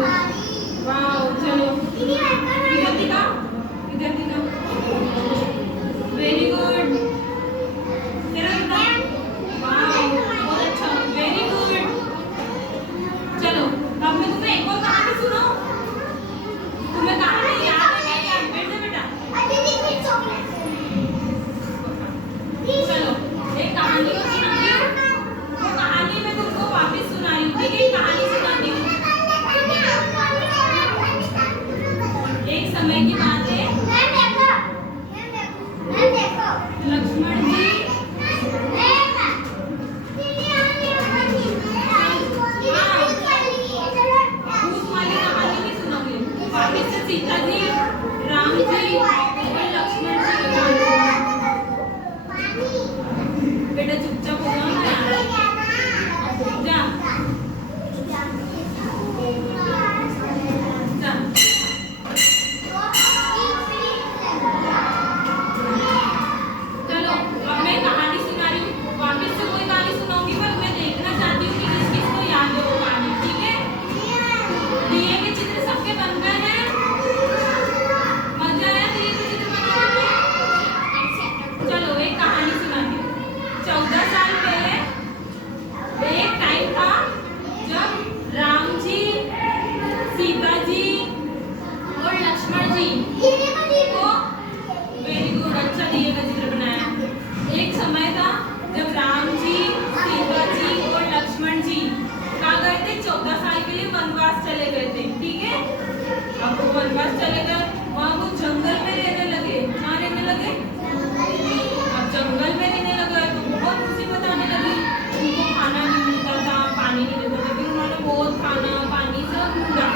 Wow, चलो इधर दिखाओ, इधर दिखाओ। Very good. तेरा दिखा। वाओ, बहुत अच्छा, वेरी गुड। चलो अब मैं तुम्हें एक और कहानी सुनाऊं। तुम्हें कहानी याद है क्या? याद बैठ जा बेटा। चलो एक कहानी और सुनाती हूँ। वो कहानी मैं तुमको वापस सुनाई हूँ, ठीक है? कहानी सुनाती हूँ। एक समय की बात है, लक्ष्मण जी भूत वाली कहानी भी सुनोगे वापस से। सीता जी, राम जी और लक्ष्मण जी। बेटा चुपचाप हो जाओ ना यार, जा जा। चलो अब मैं कहानी सुना रही हूँ, वापस से कोई कहानी सुनाऊंगी, पर मैं देखना चाहती हूँ कि किस किस को याद है वो कहानी, ठीक है? दिए के चित्र सबके बन गए हैं? मजा आया दिए के चित्र बनाने में? चलो एक कहानी सुनाती हूँ। 14 साल पहले एक टाइम था जब राम जी, सीता जी और लक्ष्मण जी को, वेरी गुड, अच्छा दिए का चित्र बनाया। एक समय था जब राम जी, सीता जी और लक्ष्मण जी कहाँ गए थे? 14 साल के लिए वनवास चले गए थे, ठीक है? अब वो वनवास चले गए, वहाँ वो जंगल में रहने लगे। कहाँ रहने लगे? अब जंगल में रहने लगे तो बहुत मुसीबत आने लगी। उनको खाना नहीं मिलता था, पानी नहीं मिलता था, फिर उन्होंने बहुत खाना पानी सब ढूंढा।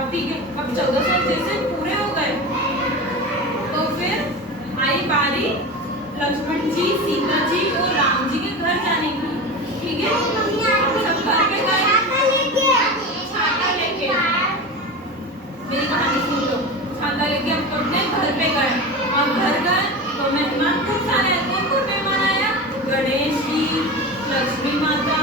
अब ठीक है, अब 14 साल जैसे पूरे हो गए तो फिर आई बारी लक्ष्मण जी, सीता जी और राम जी के घर जाने की, ठीक है? सब घर पे गए, छाता लेके। मेरी कहानी सुन लो। छाता लेके अब अपने घर पे गए, और घर गए तो मेहमान खूब सारे। कौन कौन मेहमान आया? गणेश जी, लक्ष्मी माता,